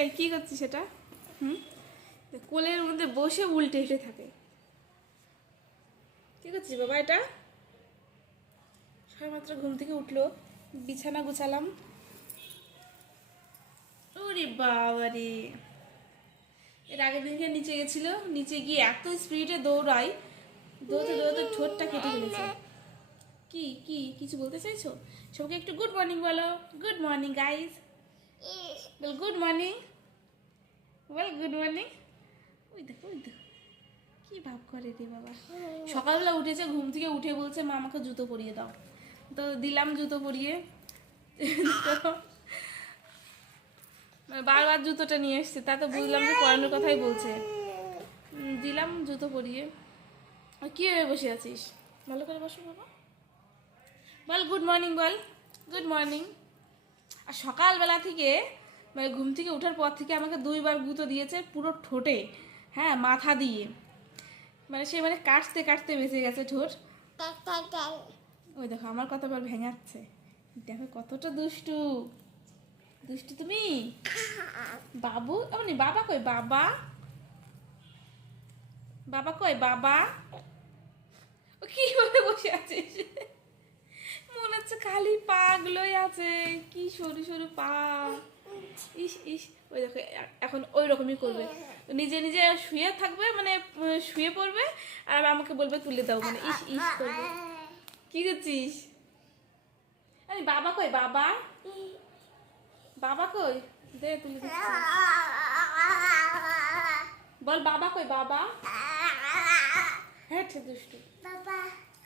এই কি করছিস সেটা? কোলের মধ্যে বসে উল্টে হেঁটে থাকে। কি করছিস বাবা? এটা সবেমাত্র ঘুম থেকে উঠলো, বিছানা গুছালাম। ওরে বাবা রে, এর আগের দিনকে নিচে গেছিল, নিচে গিয়ে এত স্পিডে দৌড়াই, দৌড়তে দৌড়তে ঠোঁটটা কেটে ফেলেছে। কি কি কিছু বলতে চাইছো? সবাইকে একটু গুড মর্নিং বলো। গুড মর্নিং গাইস, বল গুড মর্নিং, বল গুড মর্নিং। ওই দেখো ওই দেখো কি ভাব করে রে বাবা। সকালবেলা উঠেছে, ঘুম থেকে উঠে বলছে মা আমাকে জুতো পরিয়ে দাও। তো দিলাম জুতো পরিয়ে, বারবার জুতোটা নিয়ে এসছে, তা তো বুঝলাম যে পড়ানোর কথাই বলছে। দিলাম জুতো পরিয়ে। কি হয়ে বসে আছিস? ভালো করে বসো বাবা, বল গুড মর্নিং, বল গুড মর্নিং। আর সকালবেলা থেকে মানে ঘুম থেকে ওঠার পর থেকে আমাকে 2বার গুঁতো দিয়েছে পুরো ঠোঁটে, হ্যাঁ মাথা দিয়ে, মানে সে মানে কাটতে কাটতে বেঁচে গেছে ঠোঁট। ওই দেখো আমার কথা আবার ভেঙাচ্ছে, দেখো কতটা দুষ্টু দুষ্টু তুমি। বাবু মানে বাবা কই? বাবা বাবা কই? বাবা ও কি বলে বসে আছিস? মনে হচ্ছে খালি পা গুলোই আছে, কি সরু সরু পা। ইস ইস, ওই দেখো এখন ওই রকমই করবে, নিজে নিজে শুয়ে থাকবে, মানে শুয়ে পড়বে আর আমাকে বলবে তুলে দাও, মানে ইস ইস করবে। কি করছিস? আরে বাবা কই? বাবা বাবা কই? দে তুলে দিচ্ছি, বল বাবা কই? বাবা হ্যাঁ ঠিক দুষ্টু।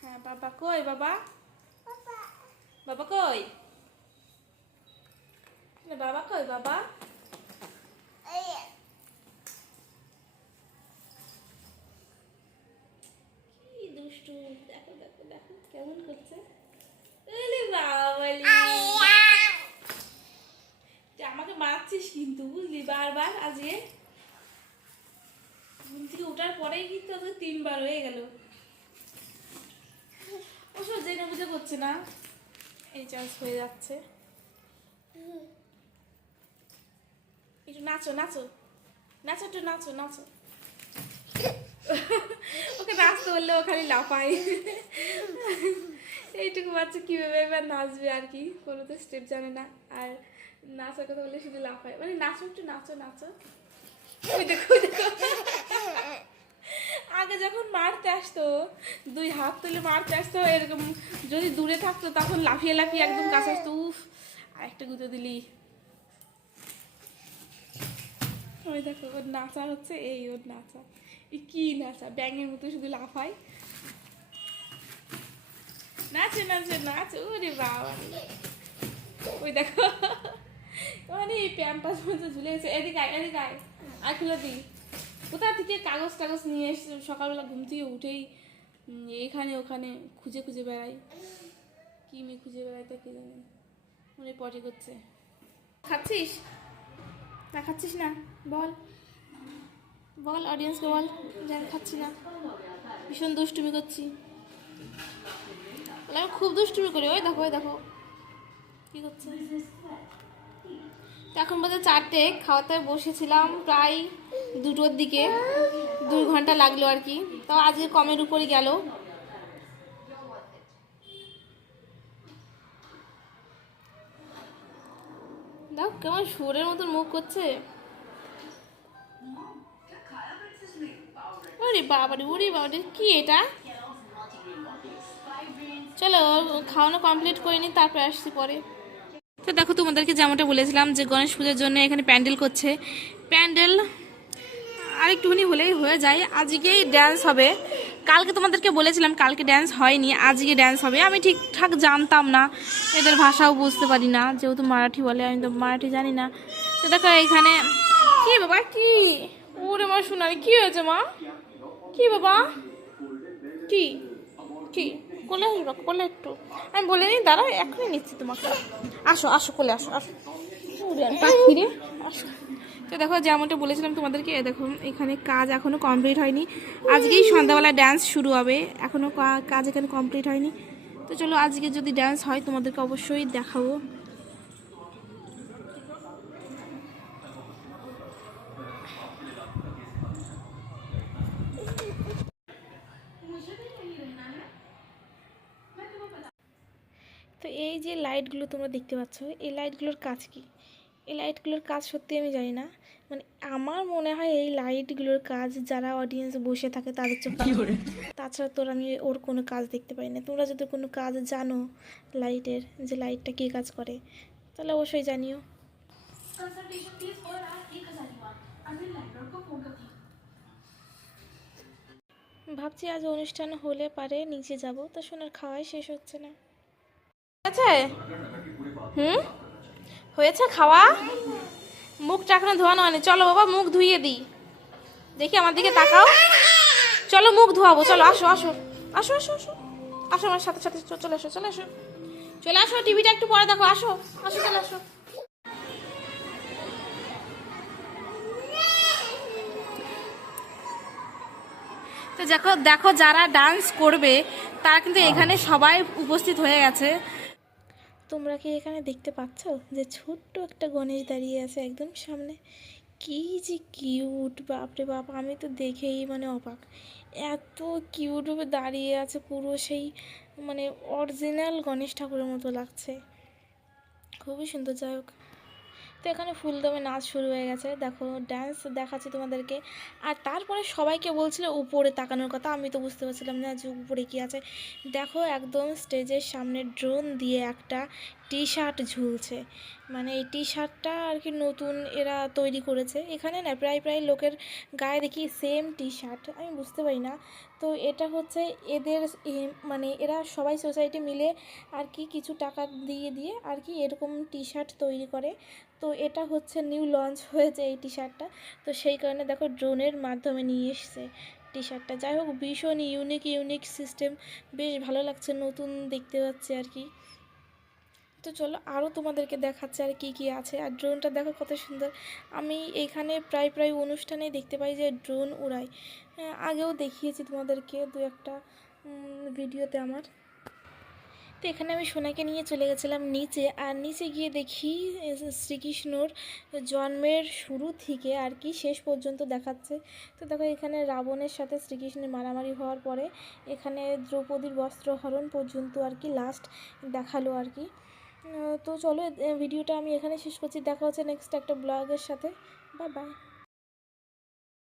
হ্যাঁ বাবা কই? বাবা বাবা কই? বাবা কই? বাবা কি দুষ্টু, দেখো দেখো দেখো কেমন করছে। আমাকে মারছিস কিন্তু বুঝলি, বারবার। আজকে ঘুম থেকে ওঠার পরেই কিন্তু আজকে 3বার হয়ে গেল। ওসব জেনে বুঝে করছে না, এই চান্স হয়ে যাচ্ছে। একটু নাচো নাচো নাচো, একটু নাচো নাচো। ওকে নাচতে বললে ও খালি লাফাই। এইটুকু বাচ্চা কিভাবে এবার নাচবে আর কি, কোনো তো স্টেপ জানে না। আর নাচার কথা বললে শুধু লাফায়, মানে নাচো একটু নাচো নাচো। ওই দেখো ওই দেখো, আগে যখন মারতে আসতো 2 হাত তুলে মারতে আসতো এরকম, যদি দূরে থাকতো তখন লাফিয়ে লাফিয়ে একদম কাছে আসতো। উফ, আর একটা গুঁতো দিলি। ওই দেখো ওর নাচা হচ্ছে, এই ওর নাচা, এই কি নাচা, ব্যাঙের মতো শুধু লাফায়। নাচে নাচে নাচে, ওরে বাবা। ওই দেখো মানে এই প্যাম্পাস মতো ঝুলে গেছে। এদিকে আয় এদিকে আয়, আর খুলে দিই। কোথা থেকে কাগজ টাগজ নিয়ে এসে সকালবেলা ঘুম থেকে উঠেই এখানে ওখানে খুঁজে খুঁজে বেড়াই, কি মেয়ে খুঁজে বেড়াই তা কে জানে। মনে পটি করছে। খাচ্ছিস না? খাচ্ছিস না? বল বল অডিয়েন্সকে বল যে আমি খাচ্ছি না, ভীষণ দুষ্টুমি করছি। বলে আমি খুব দুষ্টুমি করি। ওই দেখো ওই দেখো কি করছে। এখন বোধহয় 4টে, খাওয়াতে বসেছিলাম প্রায় 2টোর দিকে, 2 ঘন্টা লাগলো আর কি। তাও আজকে কমের উপরই গেল। দেখ কেমন শুয়োরের মতন মুখ করছে। ওরে বাবারে ওরে বাবারে, কি এটা? চলো খাওয়ানো কমপ্লিট করে নি, তারপরে আসছি পরে। তো দেখো তোমাদেরকে যেমনটা বলেছিলাম যে গণেশ পুজোর জন্য এখানে প্যান্ডেল করছে। প্যান্ডেল আরেকটুখানি হলেই হয়ে যায়। আজকেই ড্যান্স হবে, কালকে তোমাদেরকে বলেছিলাম কালকে ড্যান্স হয়নি, আজকে ড্যান্স হবে। আমি ঠিকঠাক জানতাম না, এদের ভাষাও বুঝতে পারি না, যেহেতু মারাঠি বলে, আমি তো মারাঠি জানি না। তো দেখো এখানে কি বাবা, কি ওরে মা শোনারে, কি হয়েছে মা? কি বাবা? কি কি কোলে আসবো? কোলে একটু আমি বলে নিই, দাঁড়াও এখনই নিচ্ছি তোমাকে। আসো আসো কোলে আসো আসো, পাখি রে আসো। তো দেখো যেমনটা বলেছিলাম তোমাদেরকে, দেখো এখানে কাজ এখনো কমপ্লিট হয়নি। আজকেই সন্ধ্যাবেলা ডান্স শুরু হবে, এখনো কাজ এখানে কমপ্লিট হয়নি। তো চলো আজকে যদি ডান্স হয় তোমাদেরকে অবশ্যই দেখাবো। তো এই যে লাইটগুলো তোমরা দেখতে পাচ্ছ, এই লাইটগুলোর কাজ কি? এই লাইটগুলোর কাজ সত্যি আমি জানি না, মানে আমার মনে হয় এই লাইটগুলোর কাজ যারা অডিয়েন্স বসে থাকে তাদের চোখে, তাছাড়া তোর আমি ওর কোনো কাজ দেখতে পাই না। তোমরা যদি কোনো কাজ জানো লাইটের, যে লাইটটা কী কাজ করে, তাহলে অবশ্যই জানিও। ভাবছি আজ অনুষ্ঠান হলে পারে নিচে যাব, তো সোনার খাওয়াই শেষ হচ্ছে না। আছে হয়েছে খাওয়া? মুখটা এখনো ধোয়ানো হয়নি, চলো বাবা মুখ ধুইয়ে দিই। দেখি আমার দিকে তাকাও, চলো মুখ ধোয়াবো, চলো আসো আসো আসো আসো আসো আসো আমার সাথে সাথে চলে আসো চলে আসো চলে আসো, টিভিটা একটু পরে দেখো, আসো আসো চলে আসো। তো দেখো দেখো যারা ডান্স করবে তারা কিন্তু এখানে সবাই উপস্থিত হয়ে গেছে। তোমরা কি এখানে দেখতে পাচ্ছ যে ছোট্ট একটা গণেশ দাঁড়িয়ে আছে একদম সামনে? কি যে কিউট, বাপরে বাপ, আমি তো দেখেই মানে অবাক, এত কিউটভাবে দাঁড়িয়ে আছে, পুরো সেই মানে অরিজিনাল গণেশ ঠাকুরের মতো লাগছে, খুবই সুন্দর। যাই হোক, তো এখানে ফুলদমে নাচ শুরু হয়ে গেছে, দেখো ড্যান্স দেখাচ্ছি তোমাদেরকে। আর তারপরে সবাইকে বলছিল উপরে তাকানোর কথা, আমি তো বুঝতে পারছিলাম না যে উপরে কী আছে। দেখো একদম স্টেজের সামনে ড্রোন দিয়ে একটা টি শার্ট ঝুলছে, মানে এই টি শার্টটা আর কি নতুন এরা তৈরি করেছে। এখানে না প্রায় প্রায় লোকের গায়ে দেখি সেম টি শার্ট, আমি বুঝতে পারি না। তো এটা হচ্ছে এদের মানে এরা সবাই সোসাইটি মিলে আর কি কিছু টাকা দিয়ে দিয়ে আর কি এরকম টি শার্ট তৈরি করে। তো এটা হচ্ছে নিউ লঞ্চ হয়েছে এই টি শার্টটা, তো সেই কারণে দেখো ড্রোনের মাধ্যমে নিয়ে এসছে টি শার্টটা। যাই হোক, ভীষণ ইউনিক ইউনিক সিস্টেম, বেশ ভালো লাগছে, নতুন দেখতে পাচ্ছি আর কি। তো চলো আরও তোমাদেরকে দেখাচ্ছে আর কি কি আছে। আর ড্রোনটা দেখো কত সুন্দর, আমি এখানে প্রায় প্রায় অনুষ্ঠানেই দেখতে পাই যে ড্রোন উড়ায়, আগেও দেখিয়েছি তোমাদেরকে দু একটা ভিডিওতে আমার। তো এখানে আমি সোনাকে নিয়ে চলে গেছিলাম নিচে, আর নিচে গিয়ে দেখি শ্রীকৃষ্ণর জন্মের শুরু থেকে আর কি শেষ পর্যন্ত দেখাচ্ছে। তো দেখো এখানে রাবণের সাথে শ্রীকৃষ্ণের মারামারি হওয়ার পরে এখানে দ্রৌপদীর বস্ত্রহরণ পর্যন্ত আর কি লাস্ট দেখালো আর কি। তো চলো ভিডিওটা আমি এখানে শেষ করছি, দেখা হচ্ছে নেক্সট একটা ব্লগের সাথে, বাই বাই।